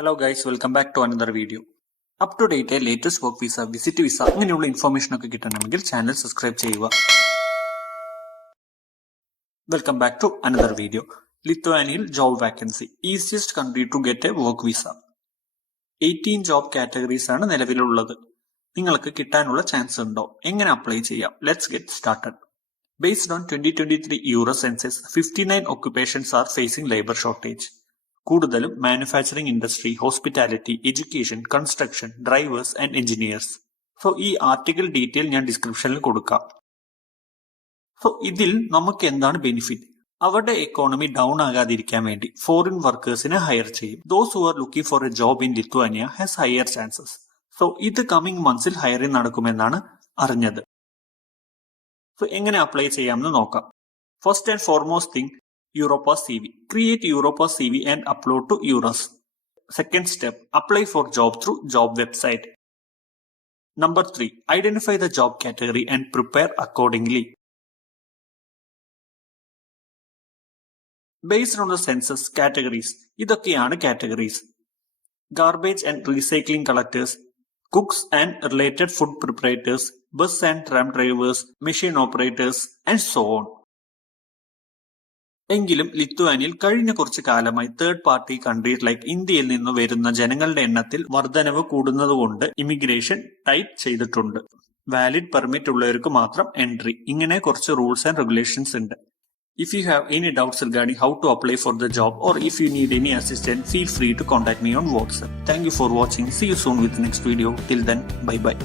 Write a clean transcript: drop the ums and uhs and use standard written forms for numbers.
Hello guys, welcome back to another video. Up to date latest work visa, visit visa അങ്ങനെയുള്ള information ഒക്കെ കിട്ടണമെങ്കിൽ channel subscribe ചെയ്യുക. Welcome back to another video. ലിത്വാനിയയിൽ job vacancy, easiest country to get a work visa. 18 job categories ആണ് നിലവിലുള്ളത്. നിങ്ങൾക്ക് കിട്ടാനുള്ള chance ഉണ്ടോ? എങ്ങനെ അപ്ലൈ ചെയ്യാം? Let's get started. Based on 2023 Euro census, 59 occupations are facing labor shortage. കൂടുതലും manufacturing industry, hospitality, education, construction, drivers and engineers. So ഈ article detail ഞാൻ ഡിസ്ക്രിപ്ഷനിൽ കൊടുക്കാം. സോ ഇതിൽ നമുക്ക് എന്താണ് ബെനിഫിറ്റ്? അവരുടെ എക്കോണമി ഡൗൺ ആകാതിരിക്കാൻ വേണ്ടി ഫോറിൻ വർക്കേഴ്സിനെ ഹയർ ചെയ്യും. Those who are looking for A job in Lithuania has higher chances. So ഇത് കമ്മിങ് മന്ത്സിൽ ഹയറിംഗ് നടക്കുമെന്നാണ് അറിഞ്ഞത്. സോ എങ്ങനെ അപ്ലൈ ചെയ്യാമെന്ന് നോക്കാം. First and foremost thing, Europass CV. Create Europass CV and upload to Euros. Second step, apply for job through job website. Number 3, identify the job category and prepare accordingly. Based on the census categories, ഇതൊക്കെയാണ് categories. Garbage and recycling collectors, cooks and related food preparators, bus and tram drivers, machine operators, and so on. എങ്കിലും ലിത്വാനിയയിൽ കഴിഞ്ഞ കുറച്ചു കാലമായി third party countries like ഇന്ത്യയിൽ നിന്ന് വരുന്ന ജനങ്ങളുടെ എണ്ണത്തിൽ വർധനവ് കൂടുന്നതുകൊണ്ട് ഇമിഗ്രേഷൻ ടൈറ്റ് ചെയ്തിട്ടുണ്ട്. വാലിഡ് പെർമിറ്റ് ഉള്ളവർക്ക് മാത്രം എൻട്രി. ഇങ്ങനെ കുറച്ച് റൂൾസ് ആൻഡ് റെഗുലേഷൻസ് ഉണ്ട്. If you have any doubts regarding how to apply for the job or if you need any assistance, feel free to contact me on WhatsApp. Thank you for watching. See you soon with the next video. Till then, bye bye.